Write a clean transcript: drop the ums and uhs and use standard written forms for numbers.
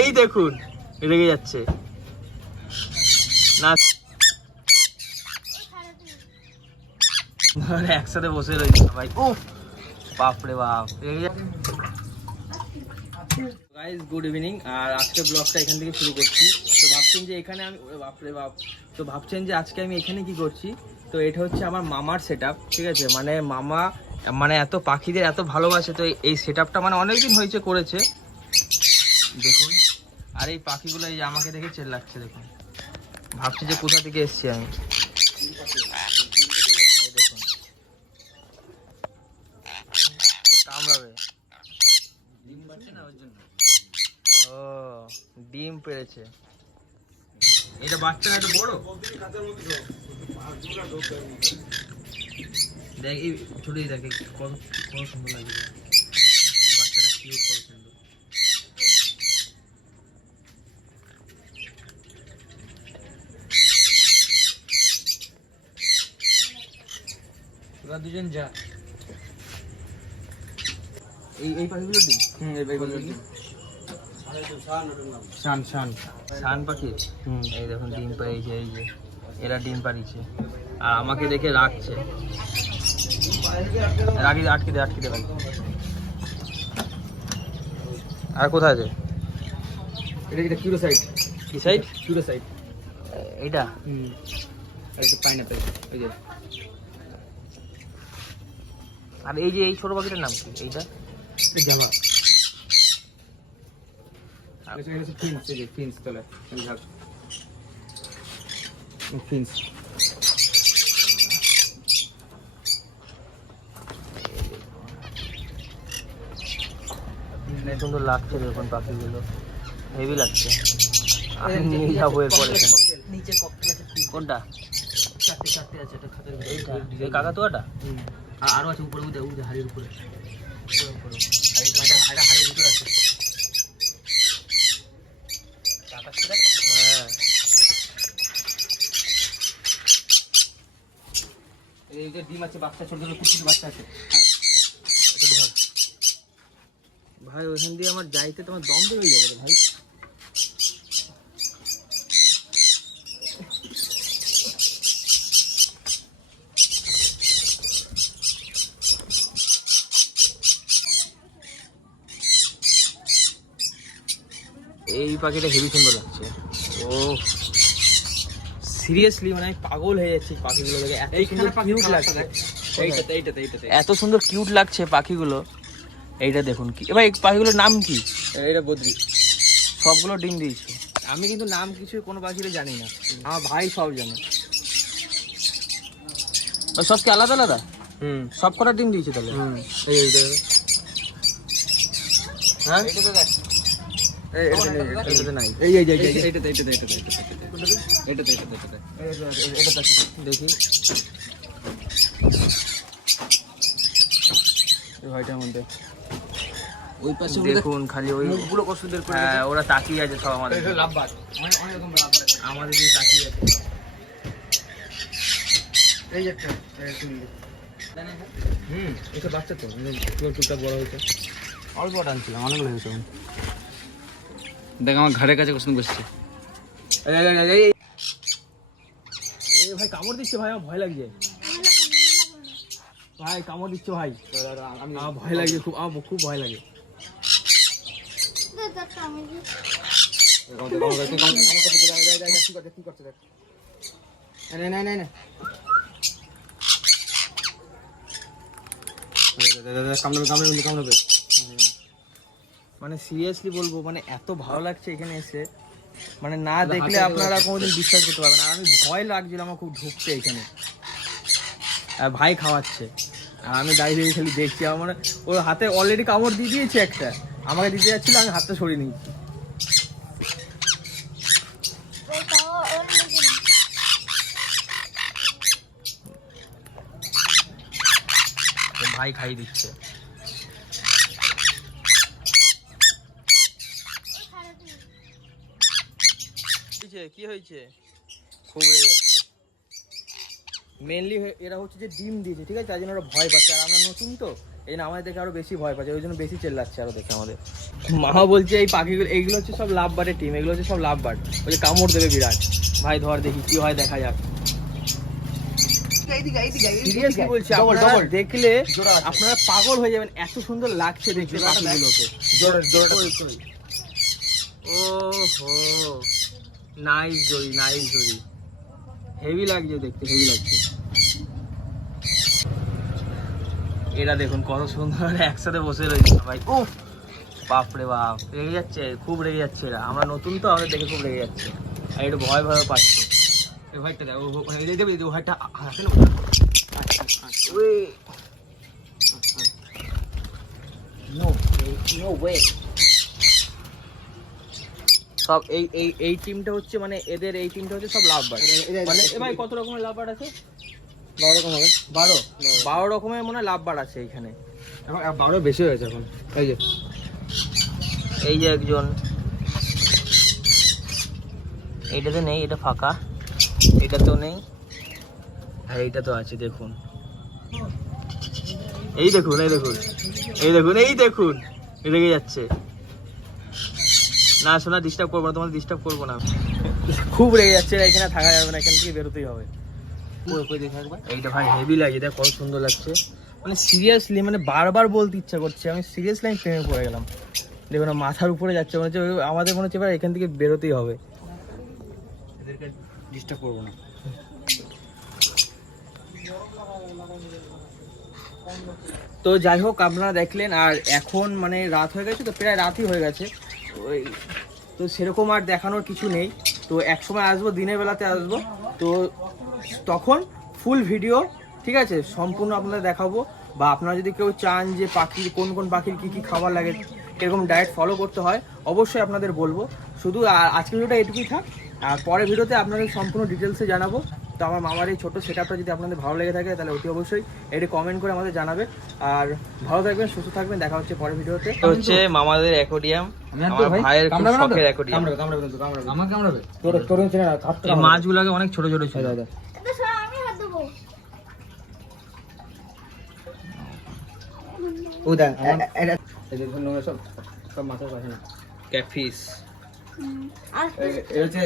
এই দেখুন রেগে যাচ্ছে না, একসাথে বসে রয়েছে ভাই। ও বাপরে বাপ। Guys good evening. আর আজকে ব্লগটা এখান থেকে শুরু করছি। তো ভাবছেন যে এখানে আমি, বাপরে বাপ, তো ভাবছেন যে আজকে আমি এখানে কি করছি। তো এটা হচ্ছে আমার মামার সেট আপ, ঠিক আছে। মানে মামা মানে এত পাখিদের এত ভালোবাসে, তো এই সেট আপটা মানে অনেকদিন হয়েছে করেছে দেখুন। আর এই পাখিগুলো এই আমাকে দেখে চেল্লাচ্ছে দেখুন, ভাবছি যে কোথা থেকে এসছি আমি। দেখুন কামড়াবে, ডিম পাচ্ছে না ওর জন্য। ও ডিম পেড়েছে, এটা বাচ্চা না, এটা বড়। দেখ এই ছোট দেখে কত কত সুন্দর লাগে বাচ্চাটা, কিউট কত সুন্দর। তোরা দুজন যা। এই পাখিগুলো ডিম, এই পাখিগুলো ডিম শান শান শান পাখি। এই দেখুন ডিম পাড়িয়েছে, এই যে এরা ডিম পাড়িয়েছে আর আমাকে দেখে রাখছে। রাখি আটকে দে, আটকে দে ভাই। আর কোথায় আছে এটা? কিউরো সাইড। কি সাইড? কিউরো সাইড এইটা। আর এটা পাইনাপেল। ওই যে, আর এই যে এই ছোট পাখিটার নাম কি? এইটা জাভা। ফিন্স, এই যে ফিন্স চলে, ফিন্স। সুন্দর লাগছে দেখুন পাখিগুলো, হেভি লাগছে। আমি নিয়ে যাবো এরপরে। কোনটা? চারটে চারটে আছে, এটা খাতের এইটা, এই কাকাতুয়াটা। আর আরো আছে উপরে, উঠে হাড়ির উপরে, হাড়ির ভিতরে আছে। হ্যাঁ এই যে ডিম আছে, বাচ্চা ছোট ছোট কুচি বাচ্চা আছে ভাই। ওইখান দিয়ে আমার যাইতে তোমার দম বের হয়ে যাবে ভাই। এই পাখিটা হেভি সুন্দর লাগছে। ও সিরিয়াসলি মানে আমি পাগল হয়ে যাচ্ছি পাখিগুলো দেখে, এত সুন্দর কিউট লাগছে। এত সুন্দর কিউট লাগছে পাখিগুলো। এইটা দেখুন কি ভাই, পাখিগুলোর নাম কি? এটা বদ্রি। সবগুলো ডিম দিয়েছে। আমি কিন্তু নাম কিছু কোনো পাখির জানি না, আমার ভাই সব জানে। সব কি আলাদা আলাদা? সব কটা ডিম দিয়েছে তাহলে? হ্যাঁ দেখি ভাইটার মধ্যে ওই পাশে দেখুন খালি ওই মুখগুলো কত সুন্দর করে। হ্যাঁ ওরা তাকিয়ে আছে সব আমাদের, আমাদের দিকে তাকিয়ে আছে। এই একটা এটা বাচ্চা তো টুকটাক বড় হয়েছে, অল্প টানছিলাম, অনেকগুলো হয়েছে। দেখ আমার ঘাড়ের কাছে কষ্ট বসছে। ভাই কামড় দিচ্ছে ভাই, আমার ভয় লাগছে ভাই, কামড় দিচ্ছে ভাই, আমার ভয় লাগছে খুব, আমার খুব ভয় লাগে। মানে সিরিয়াসলি বলবো, মানে এত ভালো লাগছে এখানে এসে, মানে না দেখলে আপনারা কোনোদিন বিশ্বাস করতে পারবেন না। আর আমি ভয় লাগছিল আমার খুব ঢুকতে এখানে, আর ভাই খাওয়াচ্ছে আর আমি দাঁড়িয়ে খালি দেখছি। আমার ওর হাতে অলরেডি কামড় দিয়ে দিয়েছে একটা, আমাকে দিতে যাচ্ছিল, আমি হাতটা সরিয়ে নিয়েছি। ভাই খাইয়ে দিচ্ছে। কি হয়েছে? খুব রেগে যাচ্ছে। মেনলি এরা হচ্ছে যে ডিম দিয়েছে, ঠিক আছে, তাই জন্য ওরা ভয় পাচ্ছে। আর আমরা নতুন তো, এই জন্য আমাদের দেখে আরো বেশি ভয় পাচ্ছে, ওই জন্য বেশি চেল্লাচ্ছে আরো দেখে আমাদের। মামা বলছে এই পাখিগুলো এইগুলো হচ্ছে সব লাভ বার্ডের টিম, এগুলো হচ্ছে সব লাভ বার্ড, ওই যে কামড় দেবে বিরাট। ভাই ধর দেখি কি হয়, দেখা যাক। Seriously বলছি, আপনারা দেখলে আপনারা পাগল হয়ে যাবেন, এত সুন্দর লাগছে দেখতে পাখিগুলোকে। ওহো, নাইস জড়ি, নাইস জড়ি, হেভি লাগছে দেখতে, হেভি লাগছে। এরা দেখুন কত সুন্দর একসাথে বসে রয়েছে ভাই। ও বাপরে বাপ, রেগে যাচ্ছে, খুব রেগে যাচ্ছে এরা। আমরা নতুন তো, আমাদের দেখে খুব রেগে যাচ্ছে আর একটু ভয় ভয় পাচ্ছে। এই ভাইটা দেখ, ও ভাইটা হাসে না। সব এই টিমটা হচ্ছে মানে এদের এই টিমটা হচ্ছে সব লাভ বার্ড। মানে ভাই কত রকমের লাভ বার্ড আছে? 12 রকম হবে। 12 রকমের মনে হয় লাভ বার্ড আছে এখানে। এখন 12 বেশি হয়েছে এখন। এই যে একজন, এইটাতে নেই, এটা ফাঁকা, এটাতেও নেই, আর এইটা তো আছে দেখুন। এই দেখুন, এই দেখুন, এই দেখুন, এই দেখুন, রেগে যাচ্ছে। না শোনা, ডিস্টার্ব করবো না, তোমাদের ডিস্টার্ব করবো না। খুব রেগে যাচ্ছে, এখানে থাকা যাবে না, এখান থেকে বেরোতেই হবে। এইটা ভাই হেভি লাগে, দেখ কত সুন্দর লাগছে। মানে সিরিয়াসলি, মানে বারবার বলতে ইচ্ছা করছে, আমি সিরিয়াসলি আমি প্রেমে পড়ে গেলাম। দেখুন না, মাথার উপরে যাচ্ছে, মনে হচ্ছে আমাদের মনে হচ্ছে এবার এখান থেকে বেরোতেই হবে। এদেরকে ডিস্টার্ব করবো না। তো যাই হোক, আপনারা দেখলেন, আর এখন মানে রাত হয়ে গেছে, তো প্রায় রাতই হয়ে গেছে। ওই তো সেরকম আর দেখানোর কিছু নেই। তো একসময় আসবো, দিনের বেলাতে আসবো, তো তখন ফুল ভিডিও, ঠিক আছে, সম্পূর্ণ আপনাদের দেখাবো। বা আপনারা যদি কেউ চান যে পাখির কোন কোন পাখির কী কী খাবার লাগে, এরকম ডায়েট ফলো করতে হয়, অবশ্যই আপনাদের বলবো। শুধু আজকের ভিডিওটা এটুকুই থাক, আর পরের ভিডিওতে আপনাদের সম্পূর্ণ ডিটেলসে জানাবো। তো আমার মামার এই ছোটো সেটআপটা যদি আপনাদের ভালো লেগে থাকে, তাহলে অতি অবশ্যই এটি কমেন্ট করে আমাদের জানাবে। আর ভালো থাকবেন, সুস্থ থাকবেন, দেখা হচ্ছে পরের ভিডিওতে। হচ্ছে মামাদের অ্যাকোরিয়াম, আমার ভাইয়ের খুব শখের অ্যাকোরিয়াম। এই মাছগুলোকে অনেক ছোট ছোট ছিল। সব মাছের পাশে না, ক্যাটফিশ। এটা হচ্ছে